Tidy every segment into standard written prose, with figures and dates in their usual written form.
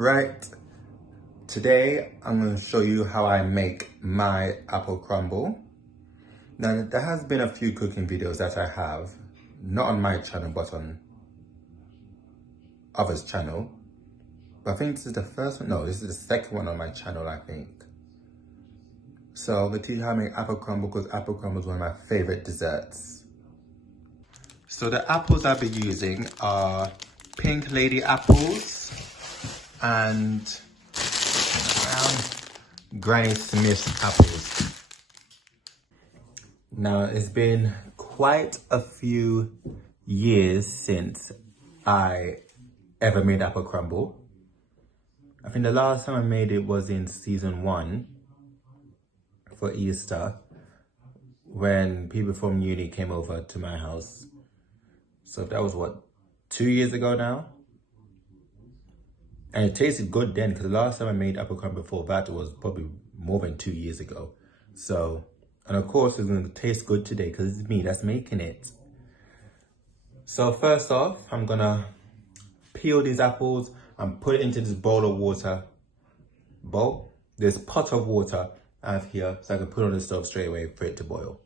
Right, today I'm going to show you how I make my apple crumble. Now there has been a few cooking videos that I have, not on my channel but on others' channel. But I think this is the first one, no, this is the second one on my channel I think. So I'm going to teach you how to make apple crumble because apple crumble is one of my favorite desserts. So the apples I'll be using are Pink Lady apples and Granny Smith apples. Now it's been quite a few years since I ever made apple crumble. I think the last time I made it was in season 1 for Easter when people from uni came over to my house. So that was what, 2 years ago now? And it tasted good then because the last time I made apple crumble before that was probably more than 2 years ago. So, and of course it's going to taste good today because it's me that's making it. So first off, I'm going to peel these apples and put it into this bowl of water. This pot of water I have here so I can put it on the stove straight away for it to boil.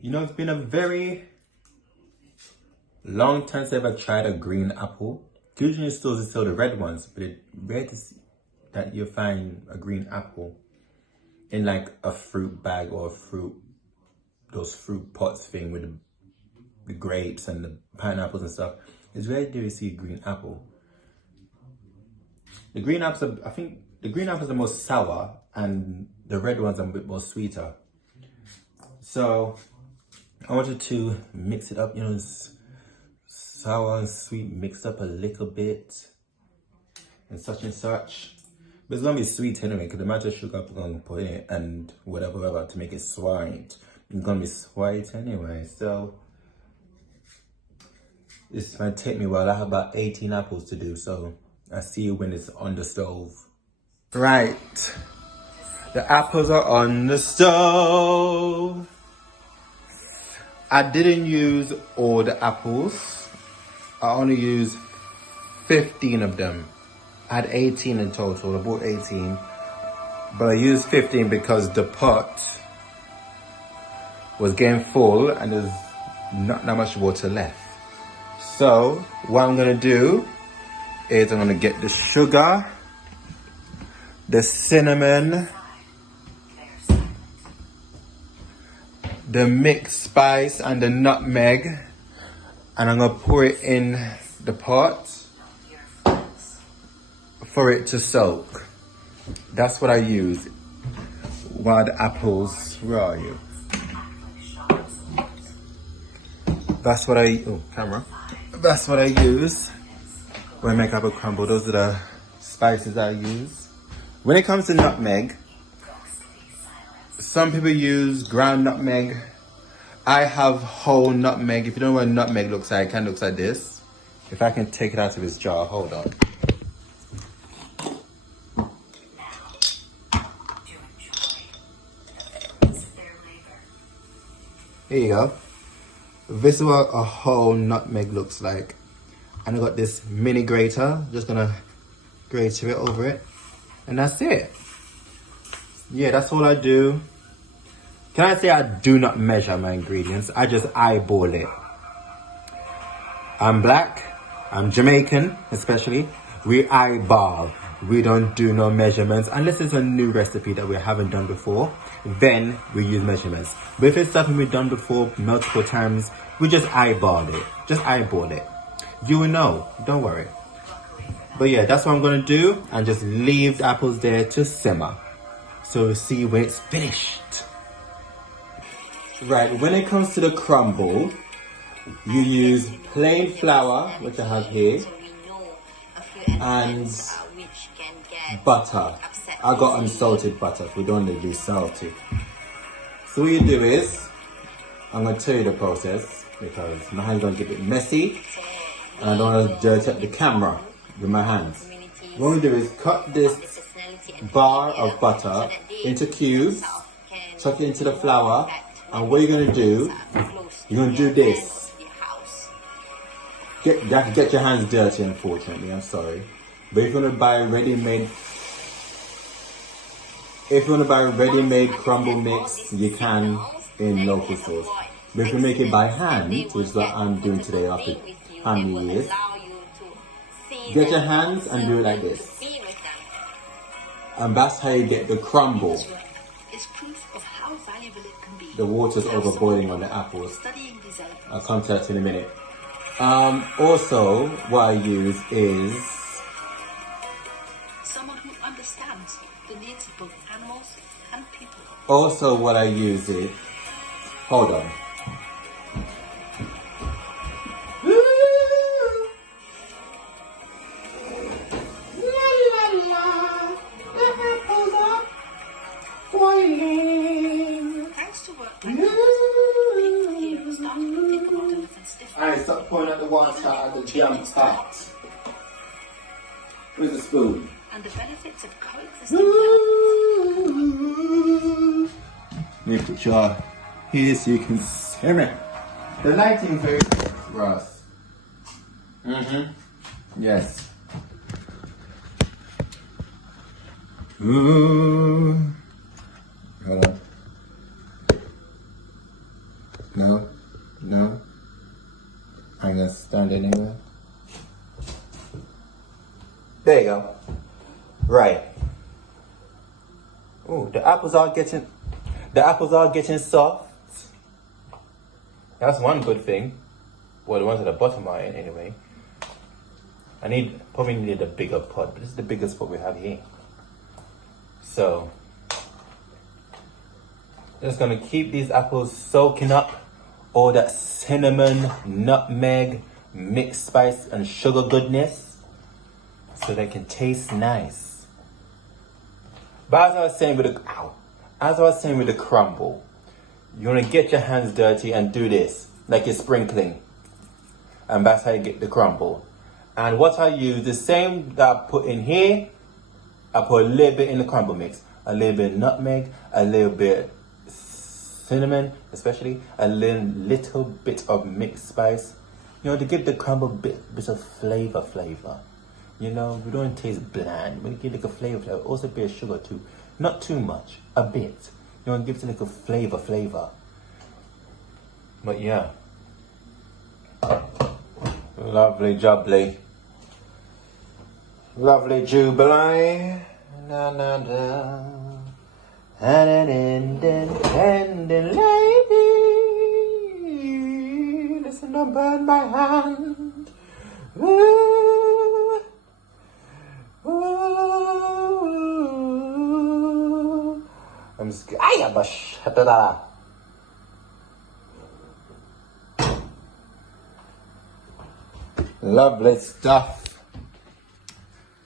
You know, it's been a very long time since I've ever tried a green apple. Usually in stores they sell the red ones, but it's rare to see that you find a green apple in like a fruit bag or those fruit pots thing with the grapes and the pineapples and stuff. It's rare to see a green apple. The green apples I think the green apples are more sour and the red ones are a bit more sweeter. So I wanted to mix it up, you know, it's sour and sweet mixed up a little bit and such. But it's gonna be sweet anyway because the amount of sugar I'm gonna put in it and whatever to make it sweet. It's gonna be sweet anyway. So this might take me a while. I have about 18 apples to do, so I'll see you when it's on the stove. Right, the apples are on the stove. I didn't use all the apples. I only used 15 of them. I had 18 in total. I bought 18, but I used 15 because the pot was getting full and there's not that much water left. So what I'm gonna do is I'm gonna get the sugar, the cinnamon, the mixed spice and the nutmeg, and I'm gonna pour it in the pot for it to soak. That's what I use while the apples, where are you? That's what That's what I use when I make apple crumble. Those are the spices I use. When it comes to nutmeg, some people use ground nutmeg. I have whole nutmeg. If you don't know what nutmeg looks like, it kind of looks like this. If I can take it out of its jar, hold on. Here you go. This is what a whole nutmeg looks like. And I got this mini grater. Just gonna grate it over it. And that's it. Yeah, that's all I do. Can I say I do not measure my ingredients? I just eyeball it. I'm black, I'm Jamaican especially. We eyeball. We don't do no measurements unless it's a new recipe that we haven't done before. Then we use measurements. But if it's something we've done before multiple times, we just eyeball it. Just eyeball it. You will know, don't worry. But yeah, that's what I'm gonna do and just leave the apples there to simmer. So we'll see when it's finished. Right, when it comes to the crumble, you use plain flour, which I have here, and butter. I got unsalted butter, we don't do salty. So what you do is, I'm going to tell you the process because my hands are going to get a bit messy and I don't want to dirty up the camera with my hands. What we do is cut this bar of butter into cubes, chuck it into the flour, and what you're going to do, you're going to do this. Get your hands dirty, unfortunately, I'm sorry. But if you want to buy ready-made crumble mix, you can in local stores. But if you make it by hand, which is what I'm doing today after how many years, get your hands and do it like this. And that's how you get the crumble. The water's over boiling on the apples. I'll come to that in a minute. Also, what I use is someone who understands the needs of both animals and people. Also, what I use is, hold on. Alright, stop pouring out the water out of the jam pot. Where's the spoon? And the benefits of coexisting. Let me put your here so you can see me. The lighting's very good, Ross. Yes. Hold on. No. I'm gonna stand anywhere. There you go. Right. Oh, the apples are getting soft. That's one good thing. Well, the ones at the bottom are anyway. Probably need a bigger pot, but this is the biggest pot we have here. So, just gonna keep these apples soaking up all that cinnamon, nutmeg, mixed spice, and sugar goodness, so they can taste nice. But as I was saying with the crumble, you want to get your hands dirty and do this, like you're sprinkling. And that's how you get the crumble. And what I use, the same that I put in here, I put a little bit in the crumble mix. A little bit of nutmeg, a little bit cinnamon, especially, a little bit of mixed spice. You know, to give the crumble bit of flavor. You know, we don't taste bland. We give it a flavor. Also a bit of sugar too. Not too much, a bit. You know, it gives it like a flavor. But yeah. Lovely jubbly. Lovely jubilee. Na na na. And an independent lady. Listen, don't burn my hand. Ooh. Ooh. I'm scared. Lovely stuff.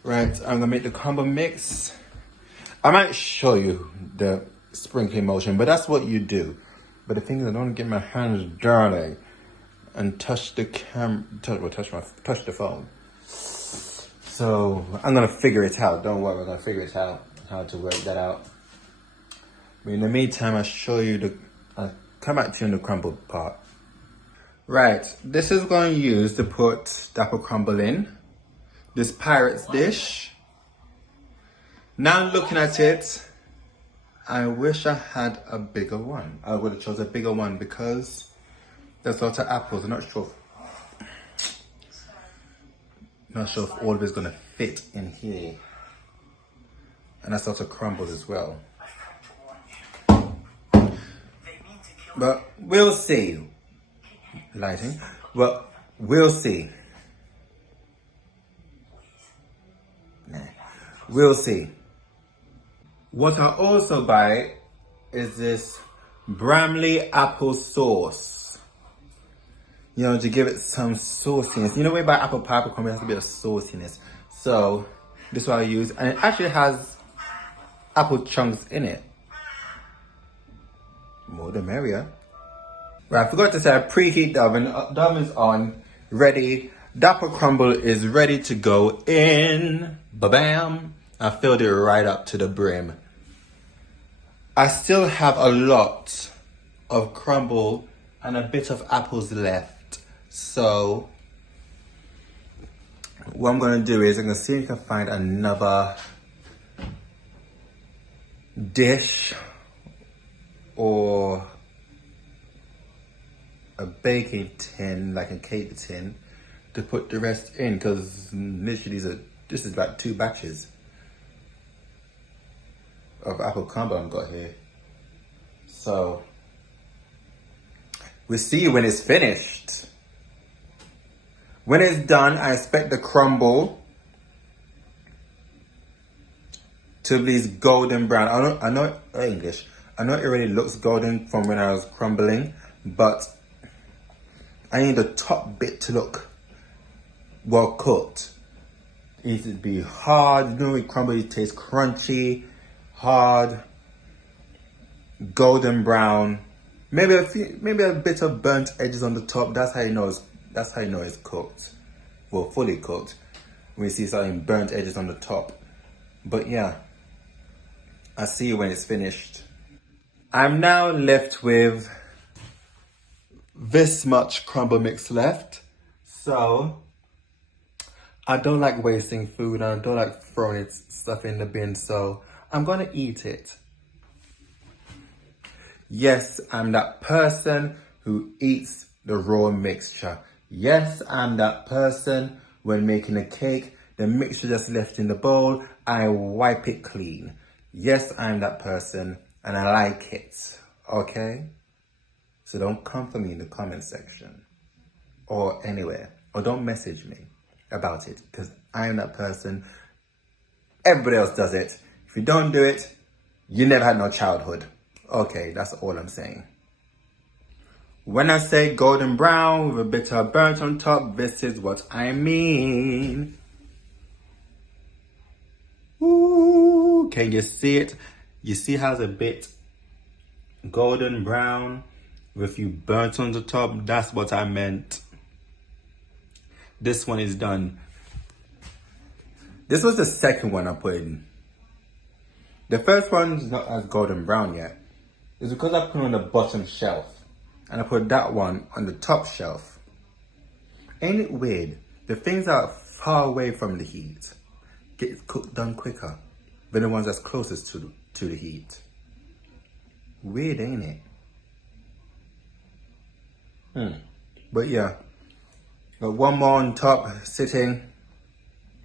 Right, I'm gonna make the crumble mix. I might show you the sprinkling motion, but that's what you do. But the thing is, I don't want to get my hands dirty and touch the touch the phone. So I'm gonna figure it out. Don't worry, I'm gonna figure it out how to work that out. But in the meantime, I'll come back to you in the crumble part. Right, this is going to use to put the apple crumble in. This pirate's dish. Now looking at it, I wish I had a bigger one. I would have chosen a bigger one because there's lots of apples. I'm not sure if all of it's going to fit in here. And that's lots of crumble as well. But we'll see. Lighting. Well, we'll see. We'll see. What I also buy is this Bramley apple sauce. You know, to give it some sauciness. You know, when you buy apple pie, apple crumble, it has a bit of sauciness. So, this is what I use. And it actually has apple chunks in it. More the merrier. Right, I forgot to say, I preheat the oven. The oven is on, ready. The apple crumble is ready to go in. Ba-bam. I filled it right up to the brim. I still have a lot of crumble and a bit of apples left. So what I'm gonna do is I'm gonna see if I can find another dish or a baking tin, like a cake tin, to put the rest in, because literally this is about 2 batches of apple crumble I've got here. So we'll see when it's finished. When it's done, I expect the crumble to be golden brown. I know English. I know it already looks golden from when I was crumbling, but I need the top bit to look well cooked. It needs to be hard. You know, when crumble, it tastes crunchy, hard, golden brown. Maybe a bit of burnt edges on the top. That's how you know it's cooked. Well, fully cooked. When you see something burnt edges on the top. But yeah, I'll see you when it's finished. I'm now left with this much crumble mix left. So I don't like wasting food, and I don't like throwing stuff in the bin, so I'm gonna eat it. Yes, I'm that person who eats the raw mixture. Yes, I'm that person when making a cake, the mixture just left in the bowl, I wipe it clean. Yes, I'm that person, and I like it, okay? So don't come for me in the comment section or anywhere, or don't message me about it, because I'm that person. Everybody else does it. If you don't do it, you never had no childhood. Okay, that's all I'm saying. When I say golden brown with a bit of burnt on top, this is what I mean. Ooh, can you see it? You see how it's a bit golden brown with a few burnt on the top? That's what I meant. This one is done. This was the second one I put in. The first one's not as golden brown yet. It's because I put it on the bottom shelf and I put that one on the top shelf. Ain't it weird? The things that are far away from the heat get cooked done quicker than the ones that's closest to the heat. Weird, ain't it? But yeah, got one more on top sitting.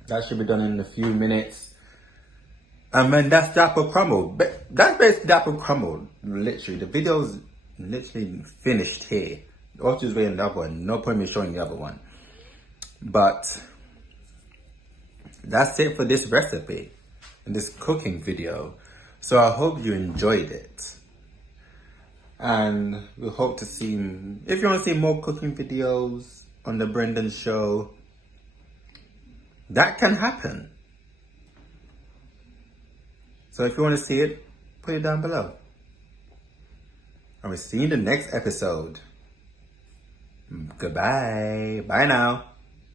That should be done in a few minutes. And then that's the apple crumble. But that's basically the apple crumble. Literally, the video's literally finished here. I'll just wait on the other one. No point in me showing the other one. But that's it for this recipe and this cooking video. So I hope you enjoyed it. And we hope to see, if you want to see more cooking videos on the Brendan Show, that can happen. So if you want to see it, put it down below. And we'll see you in the next episode. Goodbye. Bye now.